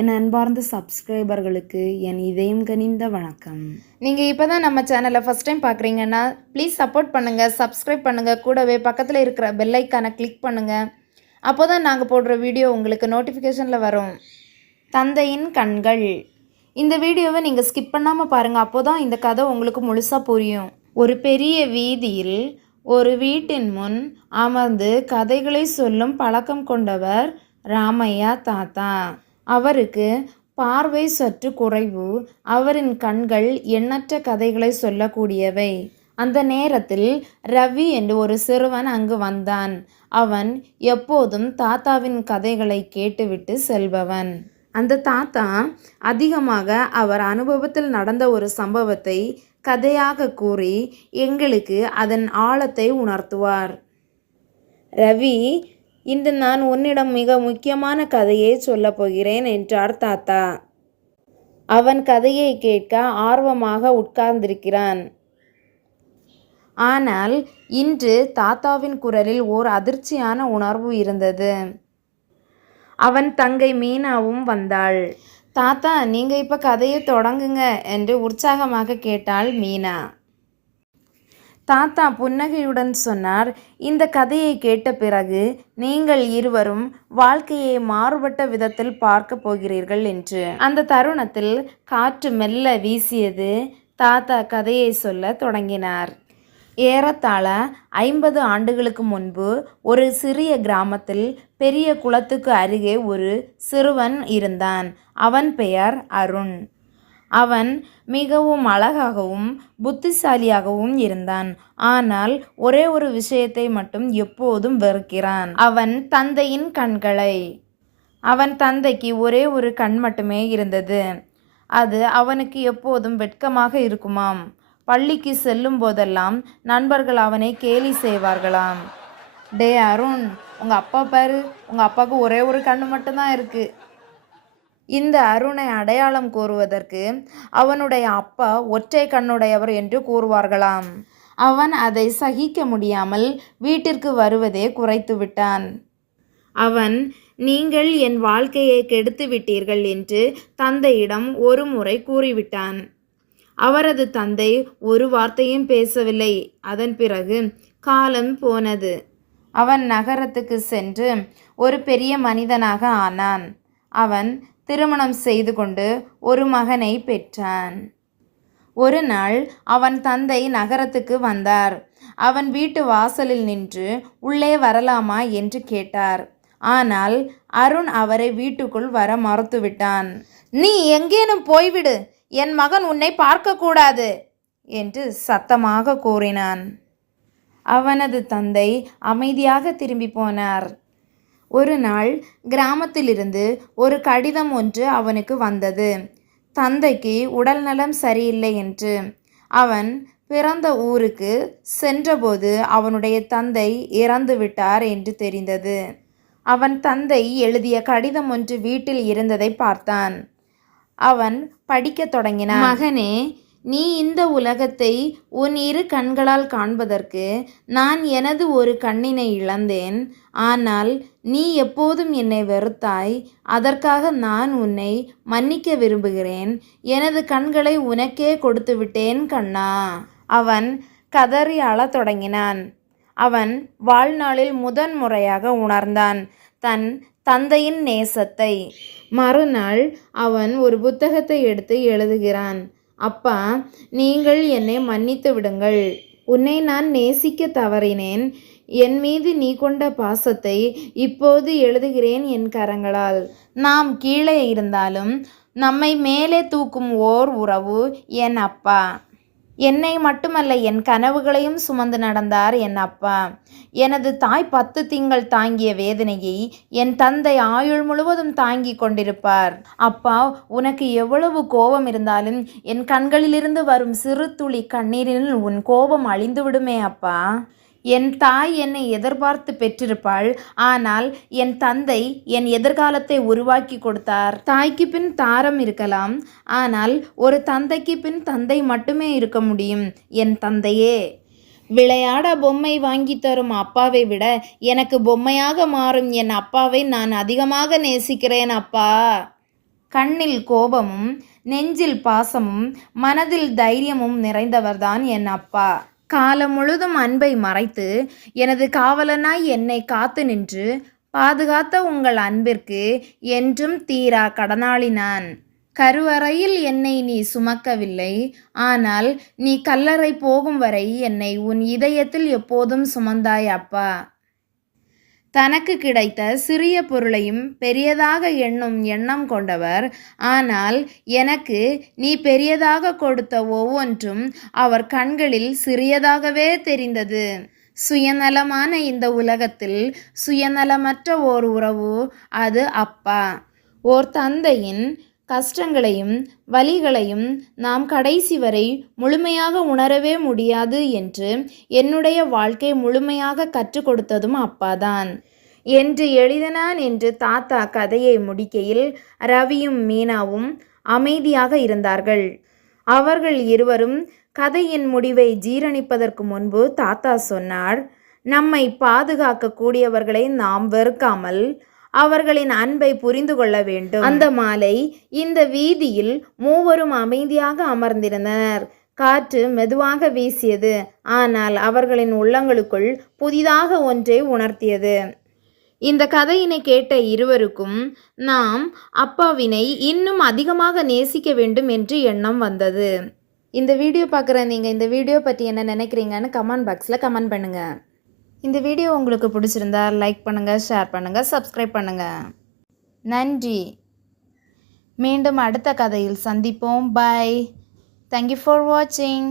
என் அன்பார்ந்த சப்ஸ்கிரைபர்களுக்கு என் இதயம் கனிந்த வணக்கம். நீங்கள் இப்போ தான் நம்ம சேனலை ஃபஸ்ட் டைம் பார்க்குறீங்கன்னா ப்ளீஸ் சப்போர்ட் பண்ணுங்கள், சப்ஸ்கிரைப் பண்ணுங்கள், கூடவே பக்கத்தில் இருக்கிற பெல் ஐக்கானை கிளிக் பண்ணுங்கள். அப்போ தான் நாங்கள் போடுற வீடியோ உங்களுக்கு நோட்டிஃபிகேஷனில் வரும். தந்தையின் கண்கள். இந்த வீடியோவை நீங்கள் ஸ்கிப் பண்ணாமல் பாருங்கள், அப்போ தான் இந்த கதை உங்களுக்கு முழுசாக புரியும். ஒரு பெரிய வீதியில் ஒரு வீட்டின் முன் அமர்ந்து கதைகளை சொல்லும் பழக்கம் கொண்டவர் ராமையா தாத்தா. அவருக்கு பார்வை சற்று குறைவு. அவரின் கண்கள் எண்ணற்ற கதைகளை சொல்லக்கூடியவை. அந்த நேரத்தில் ரவி என்று ஒரு சிறுவன் அங்கு வந்தான். அவன் எப்போதும் தாத்தாவின் கதைகளை கேட்டுவிட்டு செல்பவன். அந்த தாத்தா அதிகமாக அவர் அனுபவத்தில் நடந்த ஒரு சம்பவத்தை கதையாக கூறி எங்களுக்கு அதன் ஆழத்தை உணர்த்துவார். ரவி, இன்று நான் உன்னிடம் மிக முக்கியமான கதையை சொல்லப் போகிறேன் என்றார் தாத்தா. அவன் கதையை கேட்க ஆர்வமாக உட்கார்ந்திருக்கிறான். ஆனால் இன்று தாத்தாவின் குரலில் ஓர் அதிர்ச்சியான உணர்வு இருந்தது. அவன் தங்கை மீனாவும் வந்தாள். தாத்தா, நீங்க இப்ப கதையை தொடங்குங்க என்று உற்சாகமாக கேட்டாள் மீனா. தாத்தா புன்னகையுடன் சொன்னார், இந்த கதையை கேட்ட பிறகு நீங்கள் இருவரும் வாழ்க்கையை மாறுபட்ட விதத்தில் பார்க்க போகிறீர்கள் என்று. அந்த தருணத்தில் காற்று மெல்ல வீசியது. தாத்தா கதையை சொல்ல தொடங்கினார். ஏறத்தாழ 50 ஆண்டுகளுக்கு முன்பு ஒரு சிறிய கிராமத்தில் பெரிய குளத்துக்கு அருகே ஒரு சிறுவன் இருந்தான். அவன் பெயர் அருண். அவன் மிகவும் அழகாகவும் புத்திசாலியாகவும் இருந்தான். ஆனால் ஒரே ஒரு விஷயத்தை மட்டும் எப்போதும் வெறுக்கிறான், அவன் தந்தையின் கண்களை. அவன் தந்தைக்கு ஒரே ஒரு கண் மட்டுமே இருந்தது. அது அவனுக்கு எப்போதும் வெட்கமாக இருக்குமாம். பள்ளிக்கு செல்லும் போதெல்லாம் நண்பர்கள் அவனை கேலி செய்வார்களாம். டே அருண், உங்கள் அப்பா பாரு, உங்கள் அப்பாவுக்கு ஒரே ஒரு கண்ணு மட்டும்தான் இருக்குது. இந்த அருணை அடையாளம் கூறுவதற்கு அவனுடைய அப்பா ஒற்றை கண்ணுடையவர் என்று கூறுவார்களாம். அவன் அதை சகிக்க முடியாமல் வீட்டிற்கு வருவதே குறைத்து விட்டான். அவன், நீங்கள் என் வாழ்க்கையை கெடுத்து விட்டீர்கள் என்று தந்தையிடம் ஒரு முறை கூறிவிட்டான். அவரது தந்தை ஒரு வார்த்தையும் பேசவில்லை. அதன் பிறகு காலம் போனது. அவன் நகரத்துக்கு சென்று ஒரு பெரிய மனிதனாக ஆனான். அவன் திருமணம் செய்து கொண்டு ஒரு மகனை பெற்றான். ஒரு நாள் அவன் தந்தை நகரத்துக்கு வந்தார். அவன் வீட்டு வாசலில் நின்று உள்ளே வரலாமா என்று கேட்டார். ஆனால் அருண் அவரை வீட்டுக்குள் வர மறுத்துவிட்டான். நீ எங்கேனும் போய்விடு, என் மகன் உன்னை பார்க்கக்கூடாது என்று சத்தமாக கூறினான். அவனது தந்தை அமைதியாக திரும்பி போனார். ஒரு நாள் கிராமத்திலிருந்து ஒரு கடிதம் ஒன்று அவனுக்கு வந்தது. தந்தைக்கு உடல்நலம் சரியில்லை என்று. அவன் பிறந்த ஊருக்கு சென்றபோது அவனுடைய தந்தை இறந்து விட்டார் என்று தெரிந்தது. அவன் தந்தை எழுதிய கடிதம் ஒன்று வீட்டில் இருந்ததை பார்த்தான். அவன் படிக்கத் தொடங்கினான். மகனே, நீ இந்த உலகத்தை உன் இரு கண்களால் காண்பதற்கு நான் எனது ஒரு கண்ணினை இழந்தேன். ஆனால் நீ எப்போதும் என்னை வெறுத்தாய். அதற்காக நான் உன்னை மன்னிக்க விரும்புகிறேன். எனது கண்களை உனக்கே கொடுத்து விட்டேன் கண்ணா. அவன் கதறி அழத் தொடங்கினான். அவன் வாழ்நாளில் முதன்முறையாக உணர்ந்தான் தன் தந்தையின் நேசத்தை. மறுநாள் அவன் ஒரு புத்தகத்தை எடுத்து எழுதுகிறான். அப்பா, நீங்கள் என்னை மன்னித்து விடுங்கள். உன்னை நான் நேசிக்க தவறினேன். என் மீது நீ கொண்ட பாசத்தை இப்போது எழுதுகிறேன் என் கரங்களால். நாம் கீழே இருந்தாலும் நம்மை மேலே தூக்கும் ஓர் உறவு என் அப்பா. என்னை மட்டுமல்ல, என் கனவுகளையும் சுமந்து நடந்தார் என் அப்பா. எனது தாய் 10 திங்கள் தாங்கிய வேதனையை என் தந்தை ஆயுள் முழுவதும் தாங்கி கொண்டிருப்பார். அப்பா, உனக்கு எவ்வளவு கோபம் இருந்தாலும் என் கண்களிலிருந்து வரும் சிறு துளி கண்ணீரில் உன் கோபம் அழிந்து விடுமே அப்பா. என் தாய் என்னை எதிர்பார்த்து பெற்றிருப்பாள். ஆனால் என் தந்தை என் எதிர்காலத்தை உருவாக்கி கொடுத்தார். தாய்க்கு பின் தாரம் இருக்கலாம், ஆனால் ஒரு தந்தைக்கு பின் தந்தை மட்டுமே இருக்க முடியும். என் தந்தையே. விளையாட பொம்மை வாங்கி தரும் அப்பாவை விட எனக்கு பொம்மையாக மாறும் என் அப்பாவை நான் அதிகமாக நேசிக்கிறேன் அப்பா. கண்ணில் கோபமும் நெஞ்சில் பாசமும் மனதில் தைரியமும் நிறைந்தவர்தான் என் அப்பா. காலம் முழுதும் அன்பை மறைத்து எனது காவலனாய் என்னை காத்து நின்று பாதுகாத்த உங்கள் அன்பிற்கு என்றும் தீரா கடனாளி நான். கருவறையில் என்னை நீ சுமக்கவில்லை, ஆனால் நீ கல்லறை போகும் வரை என்னை உன் இதயத்தில் எப்போதும் சுமந்தாய் அப்பா. தனக்கு கிடைத்த சிறிய பொருளையும் பெரியதாக எண்ணும் எண்ணம் கொண்டவர். ஆனால் எனக்கு நீ பெரியதாக கொடுத்த ஒவ்வொன்றும் அவர் கண்களில் சிறியதாகவே தெரிந்தது. சுயநலமான இந்த உலகத்தில் சுயநலமற்ற ஓர் உறவு, அது அப்பா. ஓர் தந்தையின் கஷ்டங்களையும் வலிகளையும் நாம் கடைசி வரை முழுமையாக உணரவே முடியாது என்று என்னுடைய வாழ்க்கை முழுமையாக கற்றுக் கொடுத்ததும் அப்பாதான் என்று எழுதினான் என்று தாத்தா கதையை முடிக்கையில் ரவியும் மீனாவும் அமைதியாக இருந்தார்கள். அவர்கள் இருவரும் கதையின் முடிவை ஜீரணிப்பதற்கு முன்பு தாத்தா சொன்னார், நம்மை பாதுகாக்க கூடியவர்களை நாம் வெறுக்காமல் அவர்களின் அன்பை புரிந்து கொள்ள வேண்டும். அந்த மாலை இந்த வீதியில் மூவரும் அமைதியாக அமர்ந்திருந்தனர். காற்று மெதுவாக வீசியது, ஆனால் அவர்களின் உள்ளங்களுக்குள் புதிதாக ஒன்றை உணர்த்தியது. இந்த கதையினை கேட்ட இருவருக்கும் நாம் அப்பாவினை இன்னும் அதிகமாக நேசிக்க வேண்டும் என்று எண்ணம் வந்தது. இந்த வீடியோ பார்க்குற நீங்கள் இந்த வீடியோ பற்றி என்ன நினைக்கிறீங்கன்னு கமெண்ட் பாக்ஸில் கமெண்ட் பண்ணுங்கள். இந்த வீடியோ உங்களுக்கு பிடிச்சிருந்தா லைக் பண்ணுங்கள், ஷேர் பண்ணுங்கள், சப்ஸ்கிரைப் பண்ணுங்கள். நன்றி. மீண்டும் அடுத்த கதையில் சந்திப்போம். பை. தேங்க்யூ ஃபார் வாட்சிங்.